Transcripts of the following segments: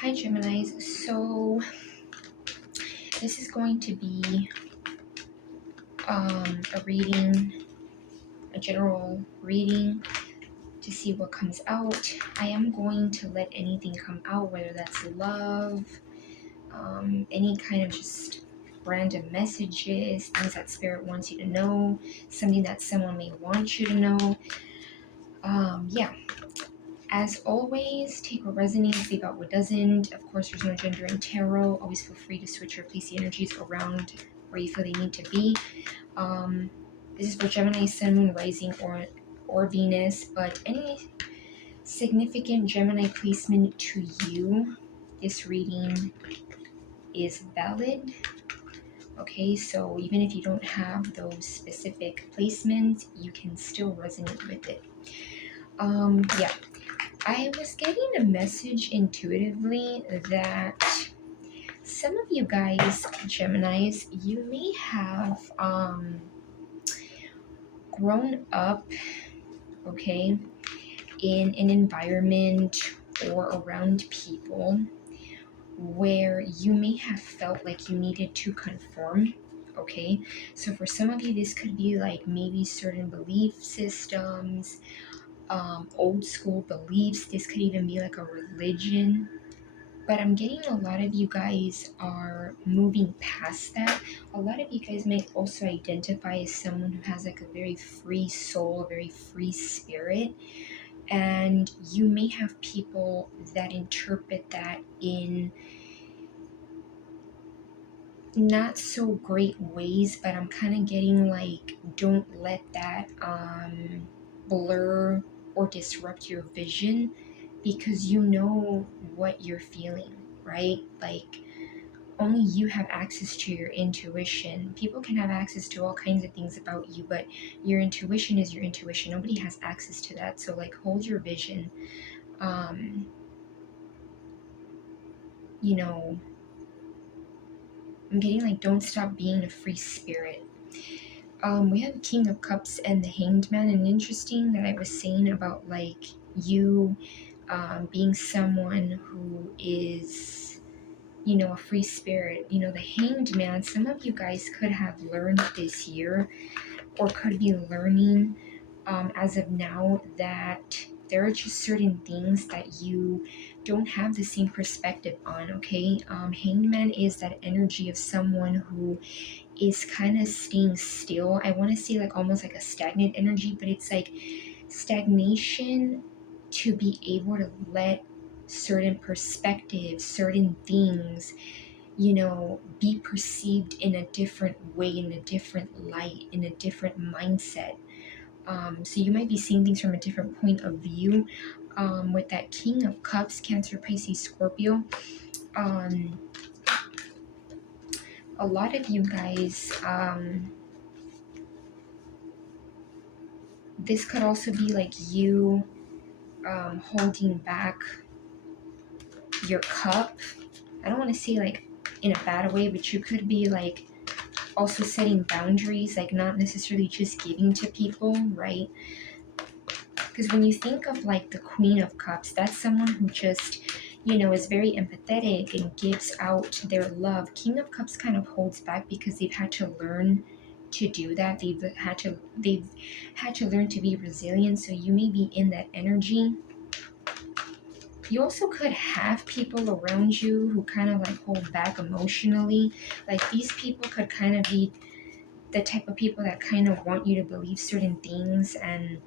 Hi Geminis. So this is going to be a reading, a general reading to see what comes out. I am going to let anything come out, whether that's love, any kind of just random messages, things that spirit wants you to know, something that someone may want you to know. Yeah. As always, take what resonates, leave out what doesn't. Of course, there's no gender in tarot. Always feel free to switch or place the energies around where you feel they need to be. This is for Gemini, Sun, Moon, Rising, or Venus, but any significant Gemini placement to you, this reading is valid. Okay, so even if you don't have those specific placements, you can still resonate with it. Yeah. I was getting a message intuitively that some of you guys, Geminis, you may have grown up, okay, in an environment or around people where you may have felt like you needed to conform. Okay, so for some of you, this could be like maybe certain belief systems, old school beliefs. This could even be like a religion. But I'm getting a lot of you guys are moving past that. A lot of you guys may also identify as someone who has like a very free soul, a very free spirit. And you may have people that interpret that in not so great ways, but I'm kind of getting like, don't let that blur or disrupt your vision, because you know what you're feeling, right? Like, only you have access to your intuition. People can have access to all kinds of things about you, but your intuition is your intuition. Nobody has access to that. So like, hold your vision. You know, I'm getting like, don't stop being a free spirit. We have the King of Cups and the Hanged Man, and interesting that I was saying about like you being someone who is, you know, a free spirit. You know, the Hanged Man, some of you guys could have learned this year or could be learning as of now that there are just certain things that you don't have the same perspective on, okay? Hanged Man is that energy of someone who is kind of staying still. I want to say like almost like a stagnant energy, but it's like stagnation to be able to let certain perspectives, certain things, you know, be perceived in a different way, in a different light, in a different mindset. So you might be seeing things from a different point of view. With that King of Cups, Cancer, Pisces, Scorpio, a lot of you guys, this could also be like you holding back your cup. I don't want to say like in a bad way, but you could be like also setting boundaries, like not necessarily just giving to people, right? Because when you think of like the Queen of Cups, that's someone who just, you know, is very empathetic and gives out their love. King of Cups kind of holds back because they've had to learn to do that. They've had to learn to be resilient. So you may be in that energy. You also could have people around you who kind of like hold back emotionally. Like these people could kind of be the type of people that kind of want you to believe certain things and,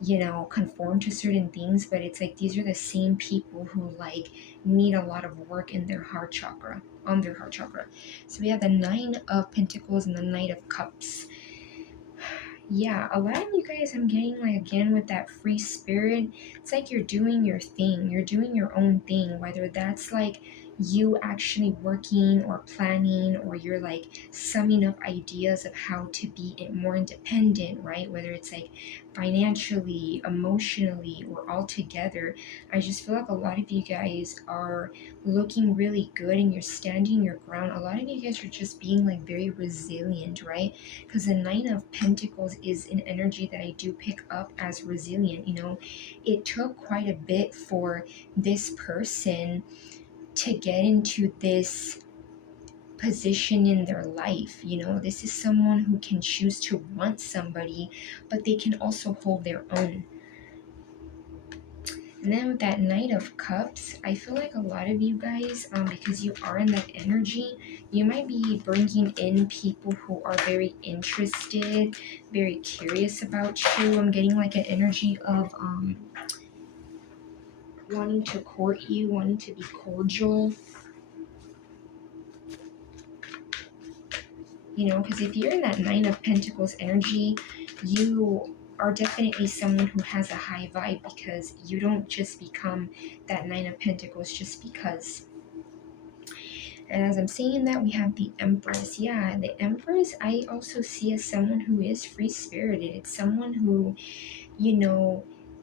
you know, conform to certain things, but it's like these are the same people who like need a lot of work in their heart chakra, on their heart chakra. So we have the Nine of Pentacles and the Knight of Cups. Yeah, a lot of you guys, I'm getting like, again, with that free spirit, it's like you're doing your thing, you're doing your own thing, whether that's like you actually working or planning, or you're like summing up ideas of how to be more independent, right? Whether it's like financially, emotionally, or all together. I just feel like a lot of you guys are looking really good and you're standing your ground. A lot of you guys are just being like very resilient, right? Because the Nine of Pentacles is an energy that I do pick up as resilient. You know, it took quite a bit for this person to get into this position in their life. This is someone who can choose to want somebody, but they can also hold their own. And then with that Knight of Cups, I feel like a lot of you guys, because you are in that energy, you might be bringing in people who are very interested, very curious about you. I'm getting like an energy of wanting to court you, wanting to be cordial. Because if you're in that Nine of Pentacles energy, you are definitely someone who has a high vibe, because you don't just become that Nine of Pentacles just because. And as I'm saying that, we have the Empress. Yeah, the Empress I also see as someone who is free-spirited. It's someone who,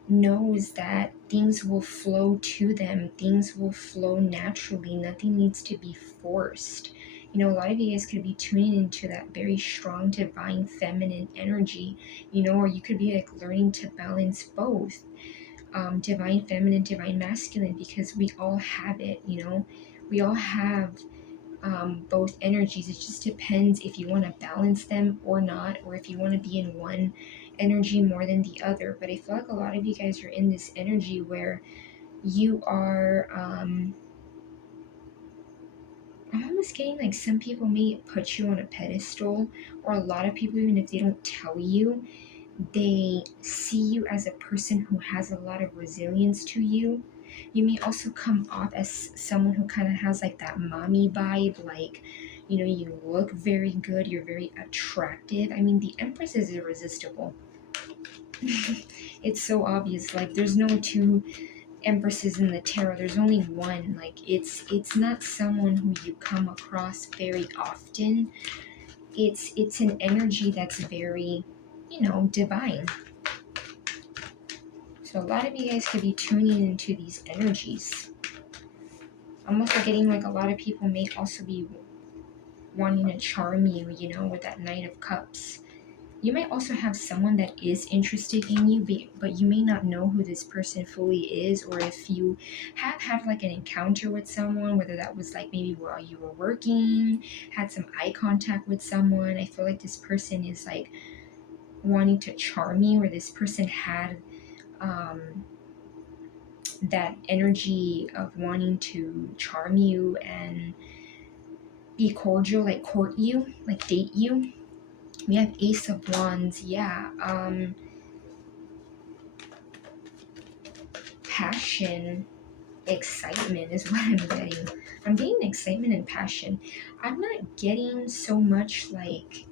knows that things will flow to them. Things will flow naturally. Nothing needs to be forced. A lot of you guys could be tuning into that very strong divine feminine energy, or you could be like learning to balance both, divine feminine, divine masculine, because we all have it. We all have both energies. It just depends if you want to balance them or not, or if you want to be in one energy more than the other. But I feel like a lot of you guys are in this energy where you are I'm almost getting like some people may put you on a pedestal, or a lot of people, even if they don't tell you, they see you as a person who has a lot of resilience to you. You may also come off as someone who kind of has like that mommy vibe, like, you look very good, you're very attractive. I mean, the Empress is irresistible. It's so obvious. Like, there's no two Empresses in the tarot. There's only one. Like, it's not someone who you come across very often. It's an energy that's very, divine. So a lot of you guys could be tuning into these energies. I'm also getting like a lot of people may also be wanting to charm you, with that Knight of Cups. You might also have someone that is interested in you, but you may not know who this person fully is, or if you have had like an encounter with someone, whether that was like maybe while you were working, had some eye contact with someone. I feel like this person is like wanting to charm you, or this person had that energy of wanting to charm you and be cordial, like court you, like date you. We have Ace of Wands. Yeah, passion, excitement is what I'm getting. I'm getting excitement and passion. I'm not getting so much like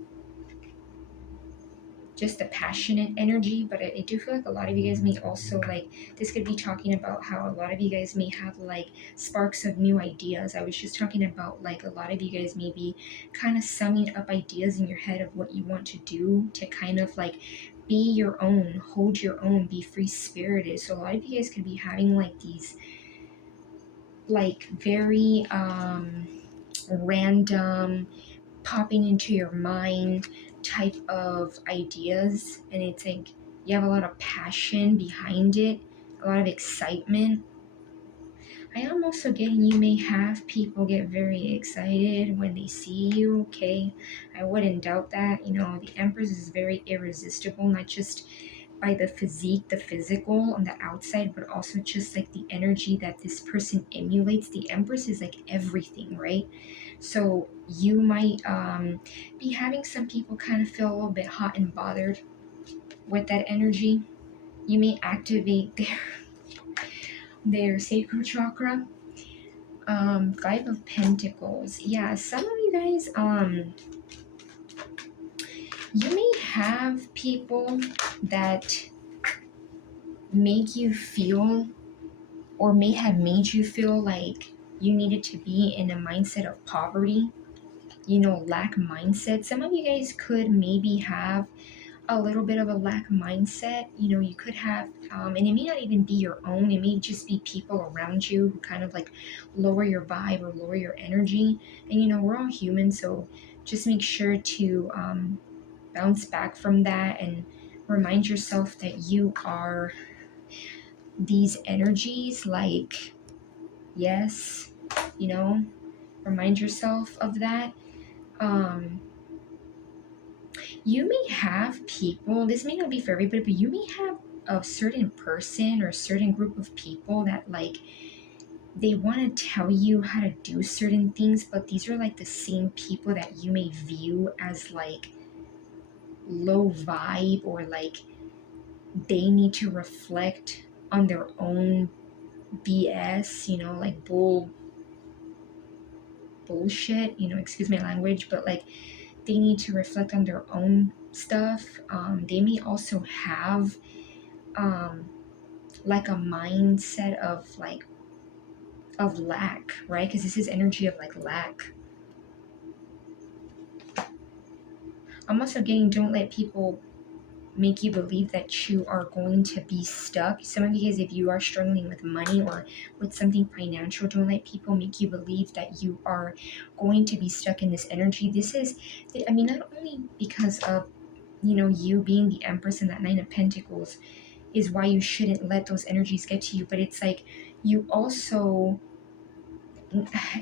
just the passionate energy, but I do feel like a lot of you guys may also like, this could be talking about how a lot of you guys may have like sparks of new ideas. I was just talking about like a lot of you guys may be kind of summing up ideas in your head of what you want to do to kind of like be your own, hold your own, be free spirited. So a lot of you guys could be having like these like very random, popping into your mind type of ideas, and it's like you have a lot of passion behind it, a lot of excitement. I am also getting you may have people get very excited when they see you. Okay, I wouldn't doubt that. The Empress is very irresistible, not just by the physique, the physical on the outside, but also just like the energy that this person emulates. The Empress is like everything, right? So you might be having some people kind of feel a little bit hot and bothered with that energy. You may activate their sacral chakra. Five of Pentacles. Yeah, some of you guys, you may have people that make you feel, or may have made you feel like you needed to be in a mindset of poverty, lack mindset. Some of you guys could maybe have a little bit of a lack mindset. You could have, and it may not even be your own, it may just be people around you who kind of like lower your vibe or lower your energy. And we're all human, so just make sure to bounce back from that and remind yourself that you are these energies. Like, yes, you know, remind yourself of that. You may have people, this may not be for everybody, but you may have a certain person or a certain group of people that like they want to tell you how to do certain things, but these are like the same people that you may view as like low vibe, or like they need to reflect on their own BS, you know, like bullshit, you know, excuse my language, but like they need to reflect on their own stuff. They may also have um, like a mindset of like of lack, right? Because this is energy of like lack. I'm also getting, don't let people make you believe that you are going to be stuck. Some of you guys, if you are struggling with money or with something financial, don't let people make you believe that you are going to be stuck in this energy. This is, I mean, not only because of, you know, you being the Empress and that Nine of Pentacles is why you shouldn't let those energies get to you, but it's like you also,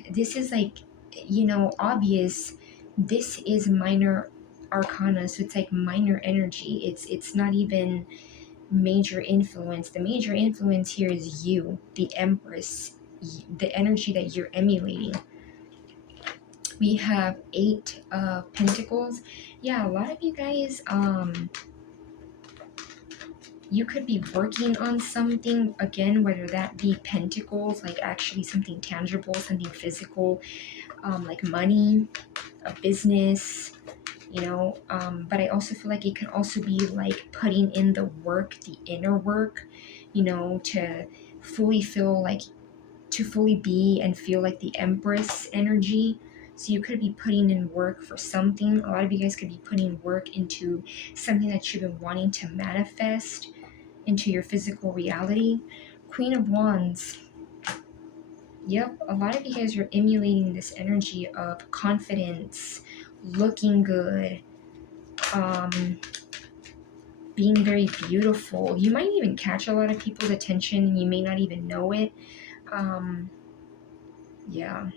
this is like, you know, obvious, this is minor arcana, so it's like minor energy. It's not even major influence. The major influence here is you, the Empress, the energy that you're emulating. We have Eight of Pentacles. Yeah, a lot of you guys, you could be working on something, again, whether that be pentacles, like actually something tangible, something physical, like money, a business, you know, but I also feel like it could also be like putting in the work, the inner work, you know, to fully feel like, to fully be and feel like the Empress energy. So you could be putting in work for something. A lot of you guys could be putting work into something that you've been wanting to manifest into your physical reality. Queen of Wands. Yep, a lot of you guys are emulating this energy of confidence, looking good, being very beautiful. You might even catch a lot of people's attention and you may not even know it. Yeah.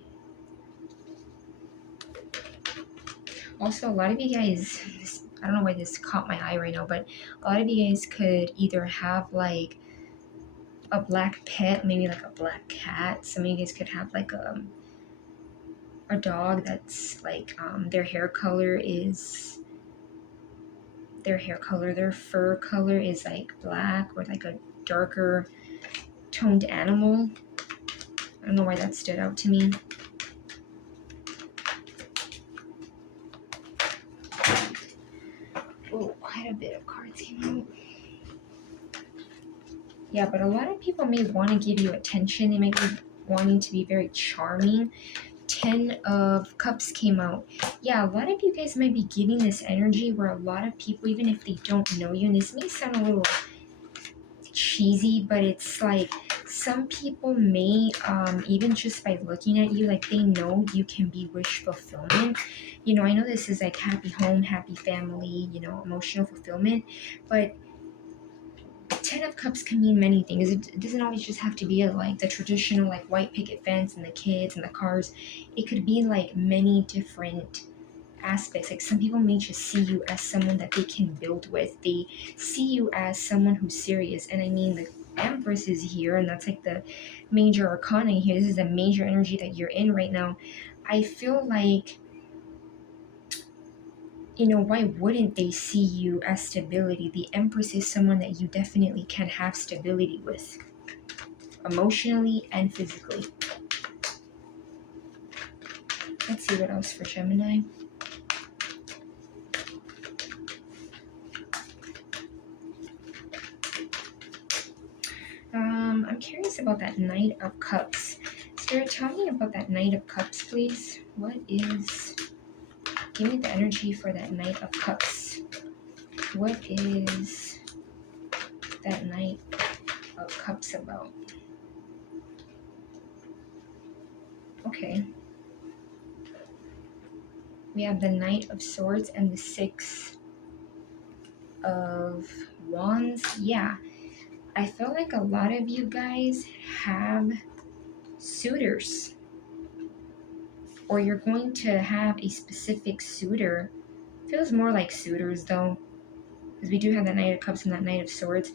Also, a lot of you guys, I don't know why this caught my eye right now, but a lot of you guys could either have like a black pet, maybe like a black cat. Some of you guys could have like a dog that's like their hair color, their fur color is like black, or like a darker toned animal. I don't know why that stood out to me. Oh, quite a bit of cards came out. Yeah, but a lot of people may want to give you attention. They might be wanting to be very charming. 10 of Cups came out. Yeah, a lot of you guys might be giving this energy where a lot of people, even if they don't know you, and this may sound a little cheesy, but it's like some people may, even just by looking at you, like they know you can be wish fulfillment. You know, I know this is like happy home, happy family, you know, emotional fulfillment, but 10 of Cups can mean many things. It doesn't always just have to be like the traditional like white picket fence and the kids and the cars. It could be like many different aspects. Like some people may just see you as someone that they can build with. They see you as someone who's serious. And I mean, the Empress is here, and that's like the major arcana here. This is a major energy that you're in right now. I feel like, you know, why wouldn't they see you as stability? The Empress is someone that you definitely can have stability with, emotionally and physically. Let's see what else for Gemini. I'm curious about that Knight of Cups. Spirit, tell me about that Knight of Cups, please. What is... Give me the energy for that Knight of Cups. What is that Knight of Cups about? Okay. We have the Knight of Swords and the Six of Wands. Yeah. I feel like a lot of you guys have suitors. or you're going to have a specific suitor. Feels more like suitors though, because we do have that Knight of Cups and that Knight of Swords.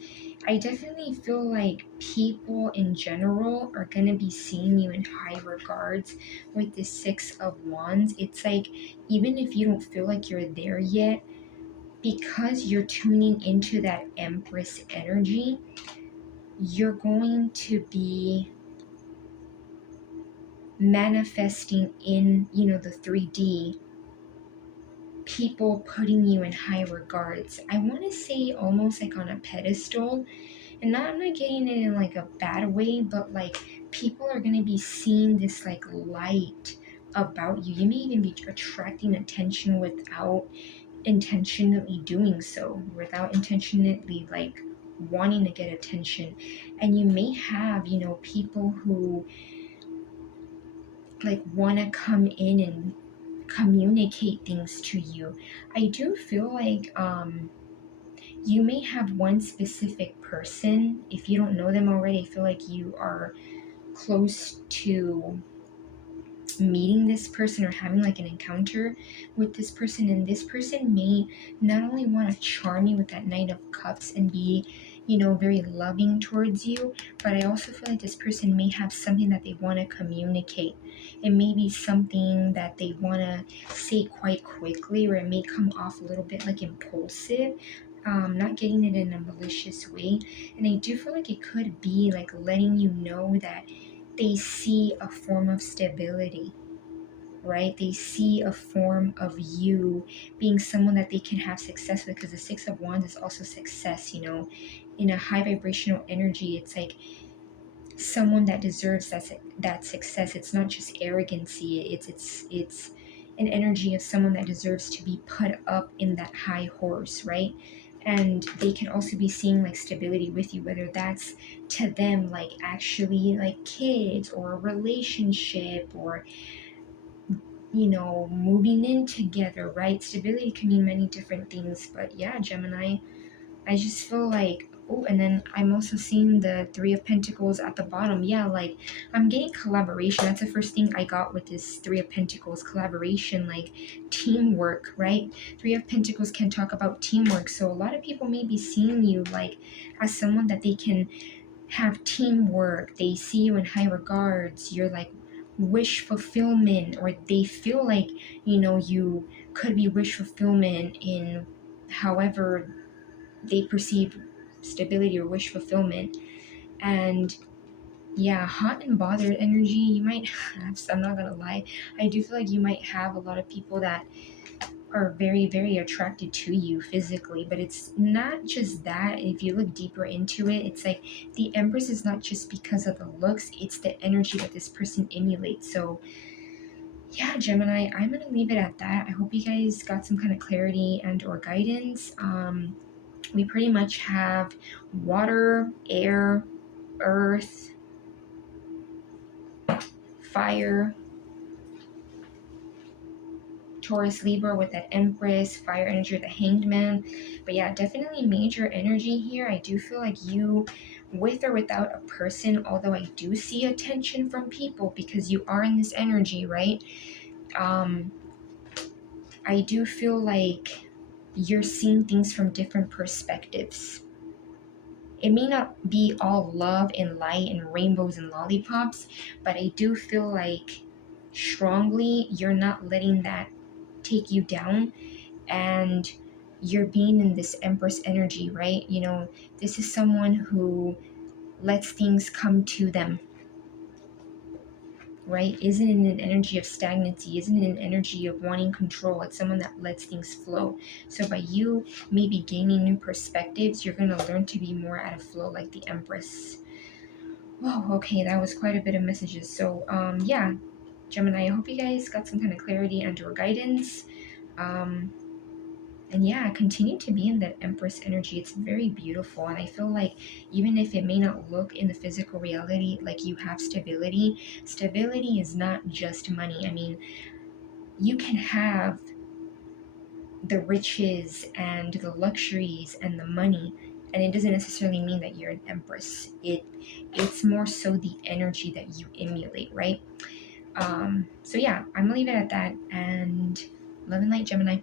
I definitely feel like people in general are going to be seeing you in high regards with the Six of Wands. It's like, even if you don't feel like you're there yet, because you're tuning into that Empress energy, you're going to be manifesting in, the 3D, people putting you in high regards. I want to say almost like on a pedestal, and I'm not getting it in like a bad way, but like people are going to be seeing this like light about you. You may even be attracting attention without intentionally doing so, without intentionally like wanting to get attention. And you may have, people who like want to come in and communicate things to you. I do feel like you may have one specific person. If you don't know them already, I feel like you are close to meeting this person or having like an encounter with this person, and this person may not only want to charm you with that Knight of Cups and be, very loving towards you, but I also feel like this person may have something that they want to communicate. It may be something that they want to say quite quickly, or it may come off a little bit like impulsive, not getting it in a malicious way. And I do feel like it could be like letting you know that they see a form of stability, right? They see a form of you being someone that they can have success with, because the Six of Wands is also success, in a high vibrational energy. It's like someone that deserves that success. It's not just arrogancy. It's an energy of someone that deserves to be put up in that high horse, right? And they can also be seeing like stability with you, whether that's to them like actually like kids or a relationship, or moving in together, right? Stability can mean many different things. But yeah, Gemini, I just feel like, oh, and then I'm also seeing the Three of Pentacles at the bottom. Yeah, like I'm getting collaboration. That's the first thing I got with this Three of Pentacles, collaboration, like teamwork, right? Three of Pentacles can talk about teamwork. So a lot of people may be seeing you like as someone that they can have teamwork. They see you in high regards. You're like wish fulfillment, or they feel like, you could be wish fulfillment in however they perceive stability or wish fulfillment. And yeah, hot and bothered energy, you might have, I'm not gonna lie, I do feel like you might have a lot of people that are very, very attracted to you physically. But it's not just that. If you look deeper into it, it's like the Empress is not just because of the looks, it's the energy that this person emulates. So yeah, Gemini, I'm gonna leave it at that. I hope you guys got some kind of clarity and or guidance. We pretty much have water, air, earth, fire, Taurus, Libra with that Empress, fire energy with the Hanged Man. But yeah, definitely major energy here. I do feel like you, with or without a person, although I do see attention from people because you are in this energy, right? I do feel like you're seeing things from different perspectives. It may not be all love and light and rainbows and lollipops, but I do feel like strongly you're not letting that take you down, and you're being in this Empress energy, right? This is someone who lets things come to them, right? Isn't in an energy of stagnancy, isn't in an energy of wanting control. It's someone that lets things flow. So by you maybe gaining new perspectives, you're going to learn to be more at a flow like the Empress. Whoa, okay, that was quite a bit of messages. So yeah, Gemini, I hope you guys got some kind of clarity and or guidance. And yeah, continue to be in that Empress energy. It's very beautiful. And I feel like even if it may not look in the physical reality like you have stability, stability is not just money. I mean, you can have the riches and the luxuries and the money, and it doesn't necessarily mean that you're an Empress. It's more so the energy that you emulate, right? So yeah, I'm gonna leave it at that, and love and light, Gemini.